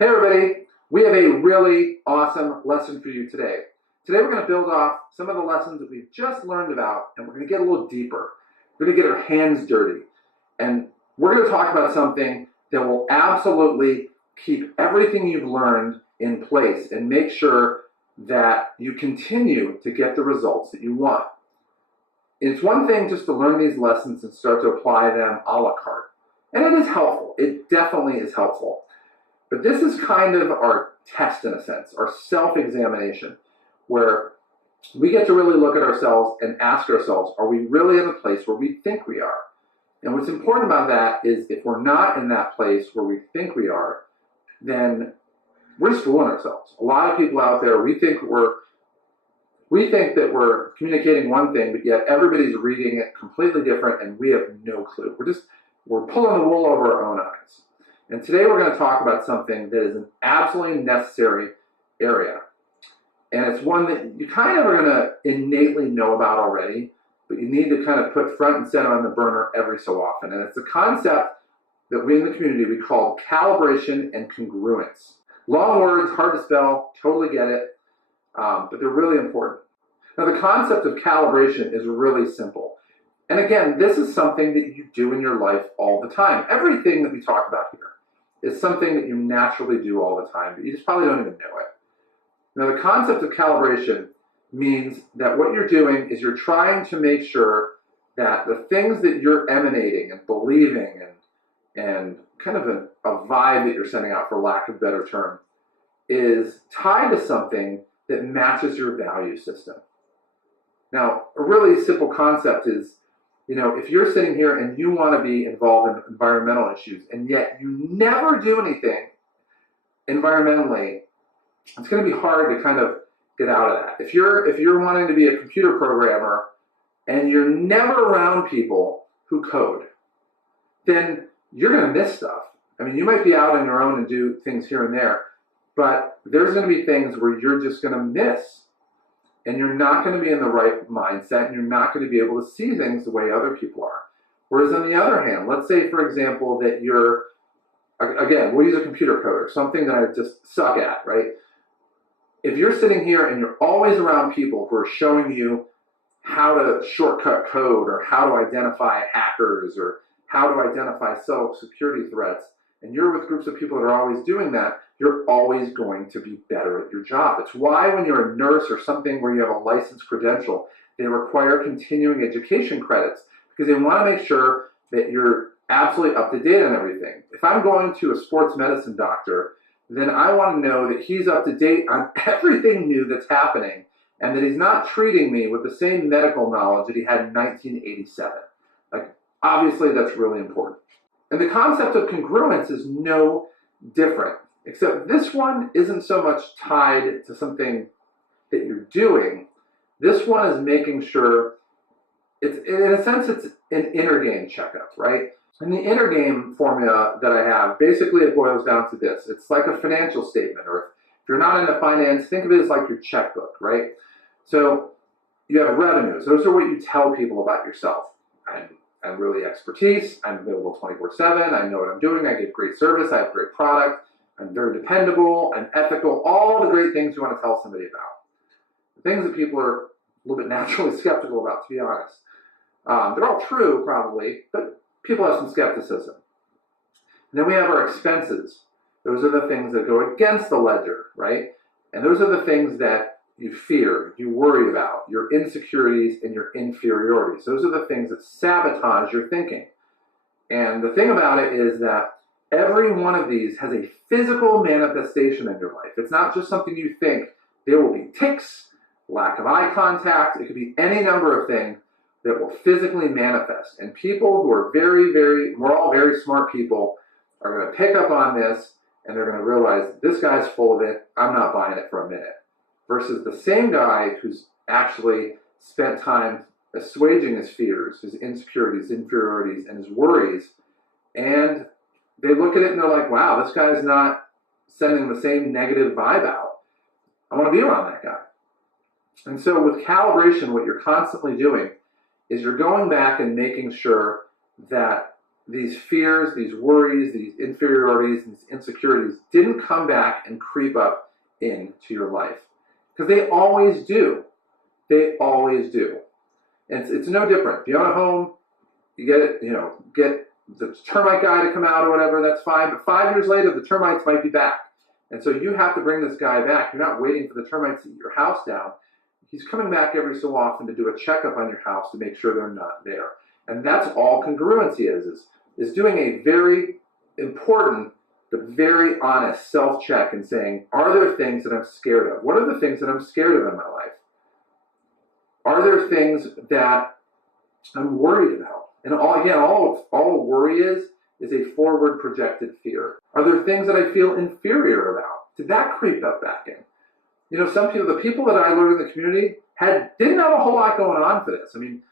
Hey everybody, we have a really awesome lesson for you today. Today we're going to build off some of the lessons that we've just learned about, and we're going to get a little deeper. We're going to get our hands dirty, and we're going to talk about something that will absolutely keep everything you've learned in place and make sure that you continue to get the results that you want. It's one thing just to learn these lessons and start to apply them a la carte, and it is helpful. It definitely is helpful. But this is kind of our test in a sense, our self-examination, where we get to really look at ourselves and ask ourselves, are we really in the place where we think we are? And what's important about that is if we're not in that place where we think we are, then we're just fooling ourselves. A lot of people out there, we think that we're communicating one thing, but yet everybody's reading it completely different and we have no clue. We're pulling the wool over our own eyes. And today we're going to talk about something that is an absolutely necessary area. And it's one that you kind of are going to innately know about already, but you need to kind of put front and center on the burner every so often. And it's a concept that we in the community, we call calibration and congruence. Long words, hard to spell, totally get it, but they're really important. Now the concept of calibration is really simple. And again, this is something that you do in your life all the time. Everything that we talk about here is something that you naturally do all the time, but you just probably don't even know it. Now, the concept of calibration means that what you're doing is you're trying to make sure that the things that you're emanating and believing and kind of a vibe that you're sending out, for lack of a better term, is tied to something that matches your value system. Now, a really simple concept is, if you're sitting here and you want to be involved in environmental issues and yet you never do anything environmentally, it's going to be hard to kind of get out of that. If you're wanting to be a computer programmer and you're never around people who code, then you're going to miss stuff. I mean, you might be out on your own and do things here and there, but there's going to be things where you're just going to miss. And you're not going to be in the right mindset, and you're not going to be able to see things the way other people are. Whereas on the other hand, let's say, for example, that you're, again, we'll use a computer coder, something that I just suck at, right? If you're sitting here and you're always around people who are showing you how to shortcut code or how to identify hackers or how to identify self-security threats, and you're with groups of people that are always doing that, you're always going to be better at your job. It's why when you're a nurse or something where you have a licensed credential, they require continuing education credits because they want to make sure that you're absolutely up to date on everything. If I'm going to a sports medicine doctor, then I want to know that he's up to date on everything new that's happening and that he's not treating me with the same medical knowledge that he had in 1987. Obviously, that's really important. And the concept of congruence is no different. Except this one isn't so much tied to something that you're doing. This one is making sure it's an inner game checkup, right? And the inner game formula that I have, basically it boils down to this. It's like a financial statement, or if you're not into finance, think of it as like your checkbook, right? So you have revenues. Those are what you tell people about yourself. I'm really expertise. I'm available 24/7. I know what I'm doing. I give great service. I have great product. I'm very dependable, I'm ethical, all the great things you want to tell somebody about. The things that people are a little bit naturally skeptical about, to be honest. They're all true, probably, but people have some skepticism. And then we have our expenses. Those are the things that go against the ledger, right? And those are the things that you fear, you worry about, your insecurities and your inferiorities. Those are the things that sabotage your thinking. And the thing about it is that every one of these has a physical manifestation in your life. It's not just something you think. There will be tics, lack of eye contact. It could be any number of things that will physically manifest. And people who are we're all very smart people, are going to pick up on this and they're going to realize this guy's full of it. I'm not buying it for a minute. Versus the same guy who's actually spent time assuaging his fears, his insecurities, inferiorities, and his worries, and they look at it and they're like, wow, this guy's not sending the same negative vibe out. I want to be around that guy. And so with calibration, what you're constantly doing is you're going back and making sure that these fears, these worries, these inferiorities, these insecurities didn't come back and creep up into your life. Because they always do. They always do. And it's no different. If you own a home, you get the termite guy to come out or whatever, that's fine. But 5 years later, the termites might be back. And so you have to bring this guy back. You're not waiting for the termites to eat your house down. He's coming back every so often to do a checkup on your house to make sure they're not there. And that's all congruency is doing a very important but very honest self-check and saying, are there things that I'm scared of? What are the things that I'm scared of in my life? Are there things that I'm worried about? And all worry is a forward projected fear. Are there things that I feel inferior about? Did that creep up back in? The people that I learned in the community didn't have a whole lot going on for this. I mean,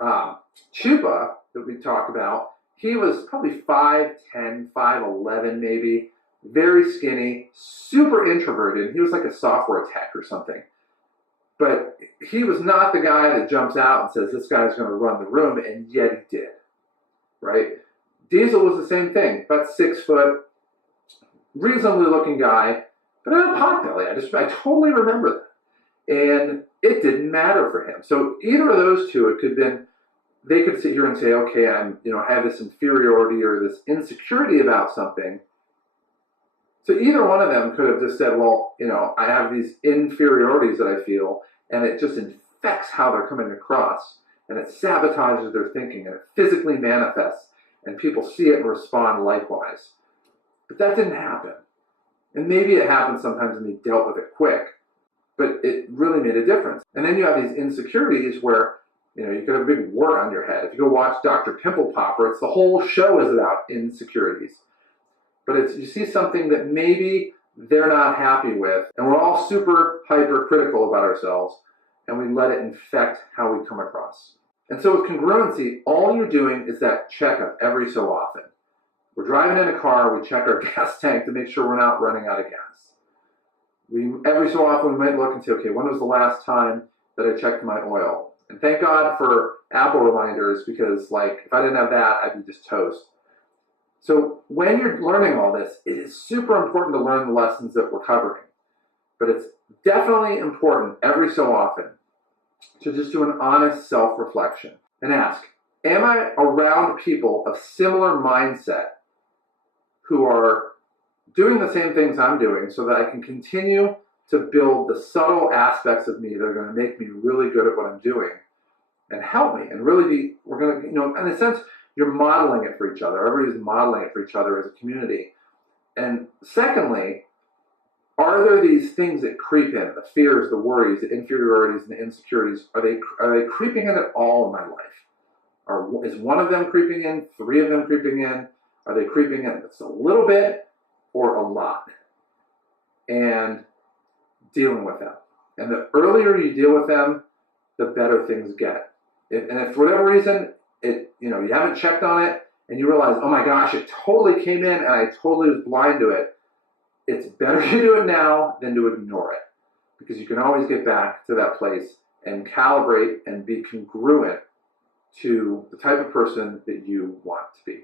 Chupa, that we talked about, he was probably 5'10", 5'11", maybe, very skinny, super introverted. He was like a software tech or something. But he was not the guy that jumps out and says, this guy's going to run the room, and yet he did, right? Diesel was the same thing, about 6 foot, reasonably looking guy, but had a pot belly. I totally remember that. And it didn't matter for him. So either of those two, it could have been, they could sit here and say, okay, I have this inferiority or this insecurity about something. So either one of them could have just said, well, I have these inferiorities that I feel, and it just infects how they're coming across, and it sabotages their thinking, and it physically manifests, and people see it and respond likewise. But that didn't happen. And maybe it happened sometimes and they dealt with it quick, but it really made a difference. And then you have these insecurities where, you could have a big wart on your head. If you go watch Dr. Pimple Popper, the whole show is about insecurities. But you see something that maybe they're not happy with, and we're all super hypercritical about ourselves, and we let it infect how we come across. And so with congruency, all you're doing is that checkup every so often. We're driving in a car, we check our gas tank to make sure we're not running out of gas. Every so often we might look and say, okay, when was the last time that I checked my oil? And thank God for Apple reminders, because if I didn't have that, I'd be just toast. So when you're learning all this, it is super important to learn the lessons that we're covering. But it's definitely important every so often to just do an honest self-reflection and ask, am I around people of similar mindset who are doing the same things I'm doing so that I can continue to build the subtle aspects of me that are going to make me really good at what I'm doing and help me and really we're going to, in a sense, you're modeling it for each other. Everybody's modeling it for each other as a community. And secondly, are there these things that creep in, the fears, the worries, the inferiorities, and the insecurities, are they creeping in at all in my life? Is one of them creeping in, 3 of them creeping in? Are they creeping in just a little bit or a lot? And dealing with them. And the earlier you deal with them, the better things get. And if for whatever reason, you haven't checked on it, and you realize, oh my gosh, it totally came in and I totally was blind to it, it's better to do it now than to ignore it. Because you can always get back to that place and calibrate and be congruent to the type of person that you want to be.